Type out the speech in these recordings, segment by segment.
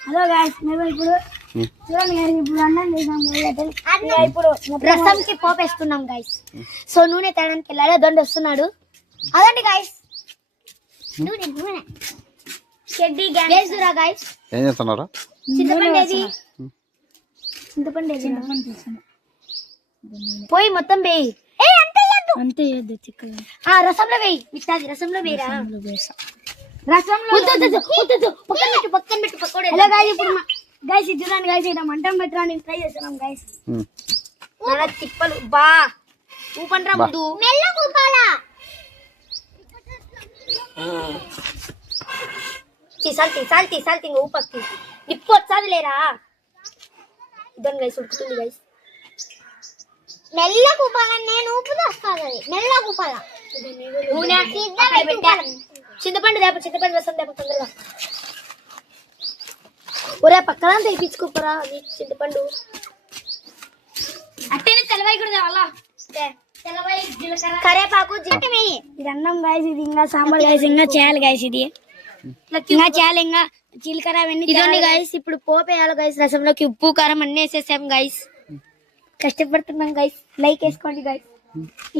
Hello guys మేము ఇప్పుడు. చూడండి ఇప్పుడు అన్నం చేసాం ఇక ఇప్పుడు రసంకి పోపు వేస్తున్నాం గాయస్ సో నూనె తేడానికి వెళ్ళాలి దొండ వస్తున్నాడు. అదండి గాయస్. నూనె నూనె. షెడ్డి గ్యాస్. రా గాయస్? ఏం చేస్తున్నారా? చింతపండు ఏది? చింతపండు ఏది? పోయి మొత్తం వేయి. ఏ అంతే రసంలో వేయి. మిగతాది రసంలో వేయరా? గైస్ చూడండి గైస్ ఇక్కడ మంటం పెట్టడానికి ట్రై చేస్తున్నాం గైస్. మన తిప్పలు. బా. ఊపండ్రా ముందు మెల్ల ఊపాలా? సాల్తి సాల్తి సాల్తి ఇంకా ఊపక్కి నిప్పు వచ్చాది లేరా? ఇదని గైస్ ఉడుకుతుంది గైస్ మెల్ల కూపాలని నేను ఊపుతా వస్తుంది మెల్ల కూపాలా నూనె అక్కడ పెట్టా. చింతపండు దేప చింతపండు రసం దేప తొందరగా ఒరే పక్కన తెప్పించుకోపరా అది చింతపండు. అట్టేనే తెలవాయి కూడా జీలకర్ర. కరేపాకు ఇది అన్నం గాయస్ ఇది ఇంకా సాంబార్ గాయస్ ఇంకా చేయాలి గాయస్ ఇది. ఇంకా చేయాలి ఇంకా జీలకర్ర అవన్నీ ఇదండి గాయస్ ఇప్పుడు పోపు వేయాలి గాయస్ రసంలోకి ఉప్పు కారం అన్ని వేసేసాం గాయస్. కష్టపడుతున్నాం గాయస్. లైక్ వేసుకోండి గాయస్.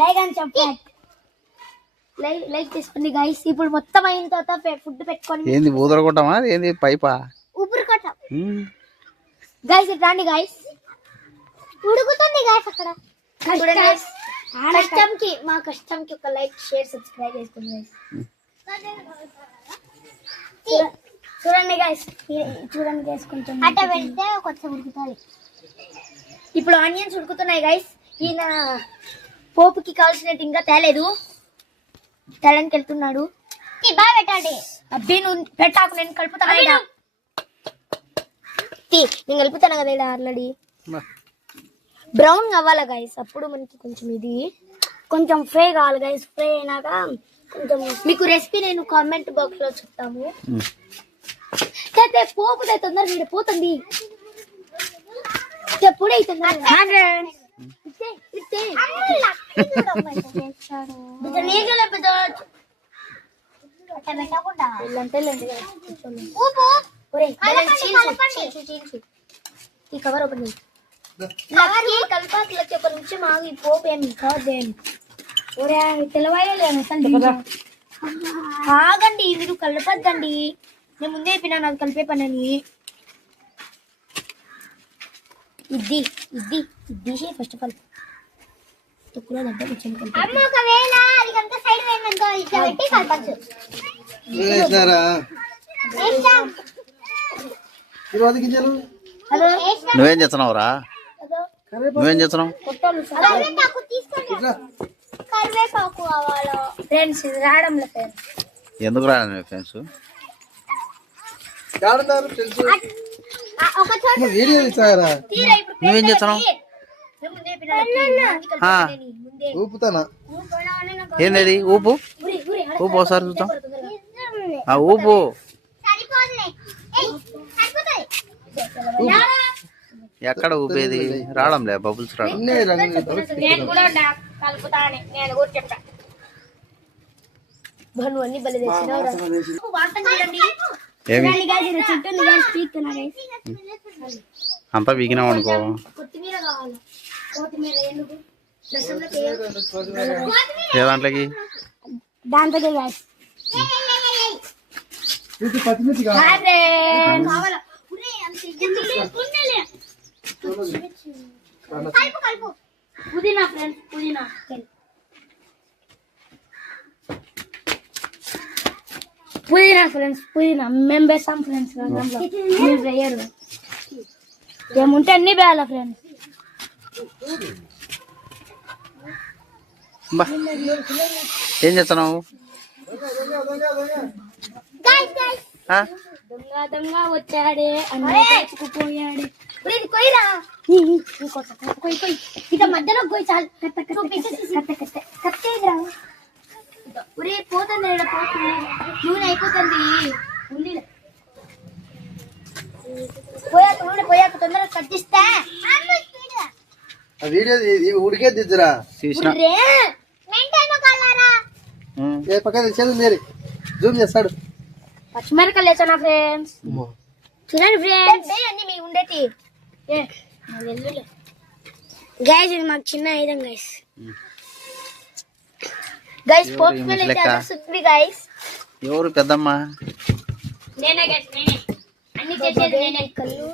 లైక్ అని చెప్పండి లైక్ లైక్ చేసుకోండి గాయస్ ఇప్పుడు మొత్తం అయిన తర్వాత ఫుడ్ పెట్టుకొని ఏంది ఊదర కొట్టమా ఏంది పైపా? ఊపిరి కొట్టాం ఉమ్. గైస్ ఇటు రండి గైస్ ఉడుకుతుంది గైస్ అక్కడ. కష్టంకి మా కష్టంకి ఒక లైక్ షేర్ సబ్స్క్రైబ్ చేసుకోండి గైస్ చూడండి గైస్ చూడండి గైస్ కొంచెం అట్ట పెడితే కొంచెం ఉడుకుతుంది. ఇప్పుడు ఆనియన్స్ ఉడుకుతున్నాయి గైస్ ఈయన పోపుకి కావాల్సినట్టు ఇంకా తేలేదు. తేడానికి వెళ్తున్నాడు. బాగా పెట్టండి అబ్బి నువ్వు పెట్టాకు నేను కలుపుతాను ఈడ. తీ, నేను కలుపుతాను కదా ఇలా ఆల్రెడీ. బ్రౌన్ కావాలా గైస్ అప్పుడు మనకి కొంచెం ఇది కొంచెం ఫ్రై కావాలి గైస్ ఫ్రై అయినాక కొంచెం మీకు రెసిపీ నేను కామెంట్ బాక్స్లో చెప్తాము. అయితే పోపు తే తొందరగా పోతుంది. ఎప్పుడే ఈ కవర్ ఓపెన్ చేయి లక్కీ కల్పాకులకి ఒక నిమిషం ఆగి ఒరే తెలవాయలేము ఆగండి మీరు కలపద్దండి. నేను ముందే చెప్పినా నాకు కలిపే పని అని. ఇది ఇది ఇది ఫస్ట్ ఆఫ్ ఆల్ తొక్కులో దగ్గర కూర్చొని కలిపి ఒకవేళ అది కనుక సైడ్ వేయమనుకో ఇట్లా పెట్టి కలపచ్చు హలో? నువ్వేం చేస్తున్నావురా? నువ్వేం చేస్తున్నావు? ఫ్రెండ్స్ ఇది ఎందుకు రాను ఫ్రెండ్స్ చోట వీడియో తీసారా తీరా ఇప్పుడు నువ్వేం చేస్తున్నావు? ఊపుతానా? నువ్వు ఏంది ఊపు? ఊపు ఒకసారి చూద్దాం. ఊపు. ఎక్కడ ఊపేది? రావడంలే బబుల్స్ రావడం. నేను ఏమి. అంతా వీగినావు అనుకో. ఏ దాంట్లోకి? దాంతో guys. ఇది పచ్చిమిర్చి కాదు Hi friends. కావాలా? ఉరే, అంత ఇజ్జత్ లేదు. ఉన్నలే. కలుపు, కలుపు. పుదీనా ఫ్రెండ్స్ పుదీనా పుదీనా ఫ్రెండ్స్ పుదీనా మేము వేస్తాం ఫ్రెండ్స్ రసంలో మీరు వేయరు ఏముంటే అన్ని వేయాలా ఫ్రెండ్స్ ఏం చేస్తున్నావు? దొంగ దొంగ వచ్చాడే. అన్నీ తెచ్చుకుపోయాడే ఒరేయ్, ఇది కొయ్యరా? ఈ, ఈ, ఇంకోటి కొయ్యి కొయ్యి. ఇక మధ్యలో కొయ్యి చాలు. కత్త కత్త కత్త కత్త కత్తేదిరా ఒరే పోతుంది ఈడ పోతుంది నూనె అయిపోతుంది. ఉంది. పోయాక నూనె పోయాక తొందరగా కట్టిస్తా ఆ వీడియో ఉడికే దిద్దురా తీసిన. ఒరే, మెంటైన కల్లారా ఉమ్. ఏ పక్కన చేదు మేరీ. జూమ్ చేస్తాడు. పచ్చిమిరకాయలు వేసానా ఫ్రెండ్స్? చూడండి ఫ్రెండ్స్. అన్ని మీ ఉండేటి. గైస్ ఇది మాకు చిన్న ఐదం గైస్ గైస్ అయితే? అరుస్తుంది గైస్ ఎవరు పెద్దమ్మ? నేనే గైస్ నేనే. అన్ని చేసేది నేనే. కళ్ళు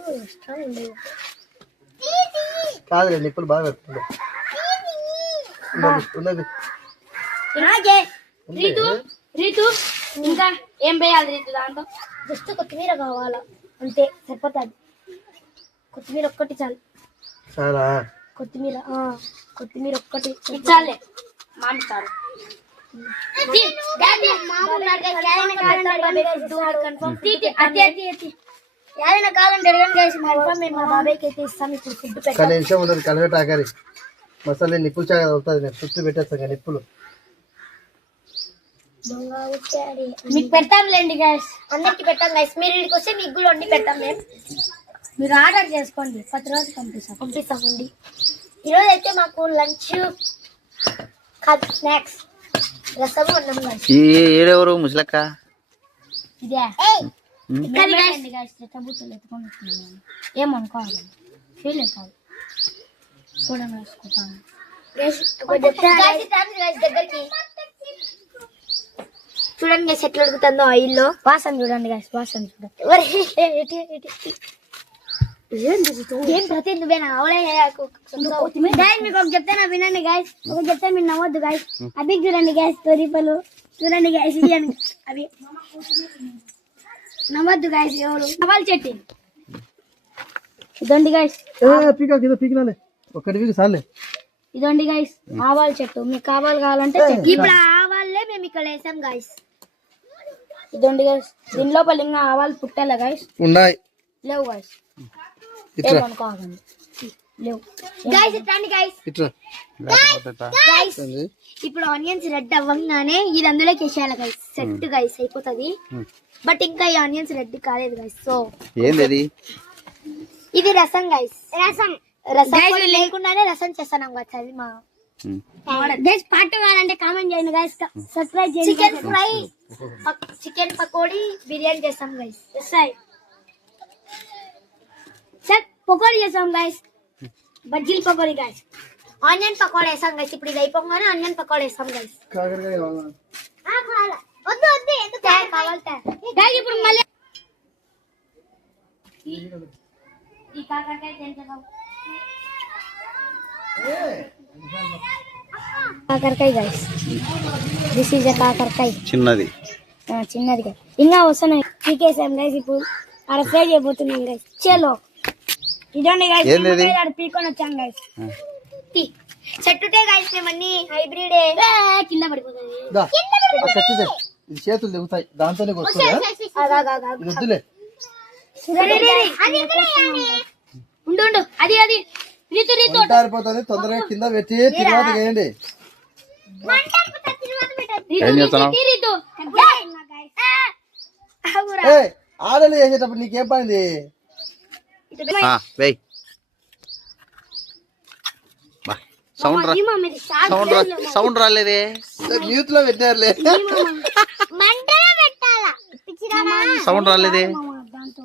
కాదు బాగా పెట్టుకుంటా. ఉన్నది. రీతు రీతు ఇంకా ఏం వేయాలి రీతు జస్ట్ కొత్తిమీర కావాలా అంతే సరిపోతుంది. కొత్తిమీర ఒక్కటి చాలు. చాలా? కొత్తిమీర ఆ, కొత్తిమీర ఒక్కటి. ఇచ్చాలే మామిస్తారు ఏదైనా కావాలంటే అడగండి guys. మా ఇన్ఫామ్ మేము మా బాబాయ్కి అయితే ఇస్తాం ఇప్పుడు ఫుడ్ కానీ నిమిషం ఉండదు కలిపెట్ట ఆఖరి మసాలా నిప్పులు చాగా అవుతుంది నేను చుట్టూ పెట్టేస్తాను కదా నిప్పులు. మీకు పెడతాంలేండి గైస్ అందరికి పెట్టాం గైస్ మీరు ఇక్కడికి వస్తే మీకు కూడా వండి పెడతాం మేము. మీరు ఆర్డర్ చేసుకోండి. పది రోజులు పంపిస్తాం. పంపిస్తామండి. ఈరోజు అయితే మాకు లంచ్ కాదు స్నాక్స్. ఏడెవరు ముసలక్క? ఏమనుకోవాలి? ఫీల్ కాదు చూడండి వేసుకుంటాను దగ్గరికి. చూడండి గైస్ ఎట్లా అడుగుతుందో ఆయిల్లో వాసన చూడండి గైస్ వాసన చూడండి ఒరే, ఏ, ఎటు, ఎటు, ఎటు. ఏం ప్రతి నువ్వేనా మీకు ఒక చెప్తాను వినండి గైస్ ఒక చెప్తే మీరు నవ్వద్దు గైస్ అవి చూడండి గైస్ తొరిపలు చూడండి గైస్ ఇయ్యండి అవి. నవ్వద్దు గైస్ ఎవరు? నవ్వాలి చెట్టు ఇదండి గైస్ పీకా కింద పీకినాలే ఒక్కటి పీకి సార్లే. ఇదండి గైస్ ఆవాల చెట్టు. మీకు కావాలి కావాలంటే. ఇప్పుడు ఆవాలే మేము ఇక్కడ వేసాం గైస్ ఇదండి గైస్ దీని లోపల ఇంకా ఆవాలు పుట్టాల గైస్ ఉన్నాయి. లేవు గైస్ ఇట్లా? ఇప్పుడు ఆనియన్స్ రెడ్ అవ్వగానే ఇది అందులోకి వేసేయాలి గైస్ సెట్ గైస్ అయిపోతుంది. బట్ ఇంకా ఈ ఆనియన్స్ రెడ్ కాలేదు గైస్ సో ఏంది ఇది రసం గైస్ రసం. రసం లేకుండానే రసం చేస్తాను గైస్ అది మా. గైస్ పార్ట్ కావాలంటే కామెంట్ చేయండి గైస్ సబ్స్క్రైబ్ చేయండి chicken fry chicken pakodi biryani చేస్తాం గైస్ పకోడీ చేస్తాం గైస్ బజ్జీలు పకోడీ గైస్ ఆనియన్ పకోడీ వేస్తాం గైస్ ఇప్పుడు ఇది అయిపోగానే ఆనియన్ పకోడీ వేస్తాం గైస్ కాకరకాయ కావాలా? వద్దు వద్దు ఎందుకు కావాలి? గైస్ ఇప్పుడు మళ్ళీ ఈ కాకరకాయ తింటాం కాకరకాయ గైస్ దిస్ ఈజ్ కాకరకాయ. చిన్నది. ఆ, చిన్నదిగా ఇంకా వస్తున్నాయి. పీకేసాం గైస్ ఇప్పుడు. ఆడ ఫ్రై చేయబోతున్నాం గైస్ చలో. ఇదండి గైస్ పీకొని వచ్చాం గైస్ ఆ. చెట్టుటే గైస్ మేమన్నీ హైబ్రిడ్ కింద పడిపోతుంది. కత్తిదే ఇది చేతులు దిగుతాయి దాంతోనే వస్తుందా వద్దులే. ఉండు ఉండు. అది అది. రీతు రీతు. వంటారిపోతుంది తొందరగా కింద పెట్టి తర్వాత వేయండి. ఏం చేస్తున్నావు? ఆడలు వేసేటప్పుడు నీకేం పడింది ఆ, వేయ్. బా సౌండ్. సౌండ్ సౌండ్ రాలేదే. మ్యూట్లో పెట్టారులే. సౌండ్ రాలేదే. మామ, దాంతో.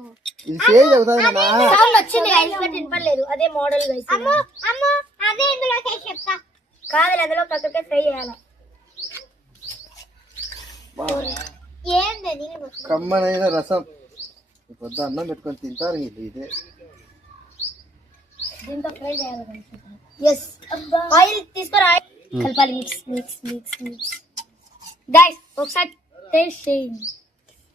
ఇది చేయి చెబుతుంది కదా సౌండ్ వచ్చింది గైస్ బట్ వినపడలేదు. అదే మోడల్ గైస్ అమ్మో అమ్మో అదే ఇందులో చెప్తా. కాదు అందులో కాకరకాయ ఫ్రై చేయాలి. ఏంది కమ్మనైన రసం. పొద్దు అన్నం పెట్టుకొని తింటారు వీళ్ళు ఇదే. దీంతో ఫ్రై చేయాలి ఎస్ ఆయిల్ తీసుకురా ఆయిల్ కలపాలి mix mix mix mix guys ఒకసారి టేస్ట్ చేయండి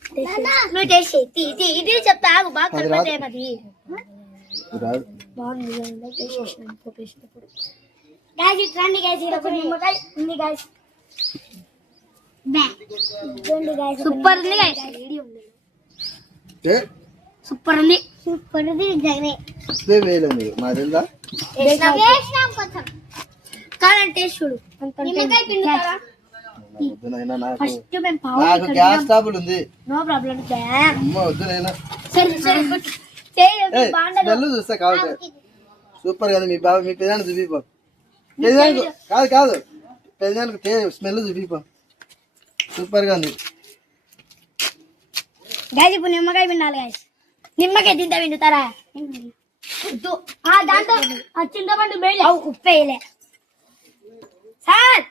Taste చేయి. నువ్వు టేస్ట్ చేయి తీ, తీ. ఇది చెప్తా ఆగు బాగా అది కలపదు రాదు. ఏమది ఇది రాదు బాగుంది ఇదంతా టేస్ట్ చేసినాను పోపేసినప్పుడు గాయస్ ఇటు రండి గాయస్ ఇక్కడ ఒక నిమ్మకాయ ఉంది గాయస్ ఇదండి గాయస్ సూపర్ ఉంది guys. ఏ సూపర్ ఉంది. సూపర్ ఉంది జగనే ఇదే వేయలేదు మీరు మా తెలుదా వేసినాం కొంచెం కావాలంటే టేస్ట్ చూడు నిమ్మకాయ పిండుతారా వద్దునైనా నాకు ఫస్ట్ మేము పావు నాకు గ్యాస్ ట్రబుల్ ఉంది. నో ప్రాబ్లం అమ్మ వద్దునైనా. సరే సరే. ఏ స్మెల్ చూస్తా కాబట్టి సూపర్ కదా మీ బాబు మీ పెదాన్ని చూపిపో. పెదానికి కాదు కాదు. పెదానికి స్మెల్ చూపిపో. సూపర్గా ఉంది. గాయస్ ఇప్పుడు నిమ్మకాయ పిండాలి గాయస్. నిమ్మకాయ తింటా దాంట్లో ఆ చింతపండు వేయలే ఉప్పు వేయలే. సార్!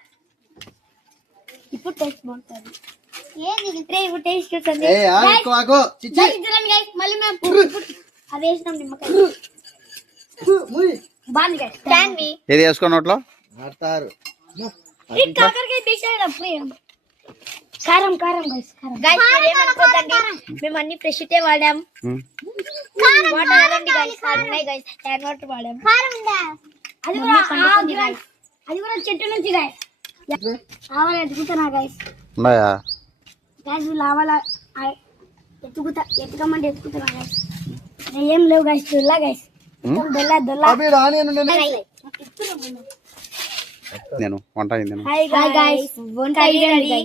ఇప్పుడు టేస్ట్ బాగుంటుంది. ఇప్పుడు టేస్ట్ మళ్ళీ మేము అది వేసినాం నిమ్మకాయ. బాగుంది ఏది వేసుకో నోట్లో? ఆడతారు కాకరకాయ తీసేయడం కారం కారం గైస్ కారం. గైస్ ఏమనుకోదండి మేము అన్ని ఫ్రెష్ తే వాడాం. ఉమ్. వాటర్ అదండి గైస్ ఉన్నాయి గైస్ క్యాన్ వాటర్ వాడాం. అది కూడా ఆ guys. అది కూడా చెట్టు నుంచి గాయ ఆవాలు ఎత్తుకుతున్నా గైస్ ఉన్నాయా? గైస్ వీళ్ళు ఆవాల ఎత్తుకుతా ఎత్తుకమంటే ఎత్తుకుతున్నా గైస్ ఏం లేవు గైస్ దొల్లా గైస్? దొల్లా దొల్లా. అవి ఆనియన్ ఉండండి నేను వంట అయింది నేను. హాయ్ గైస్ వంట రెడీ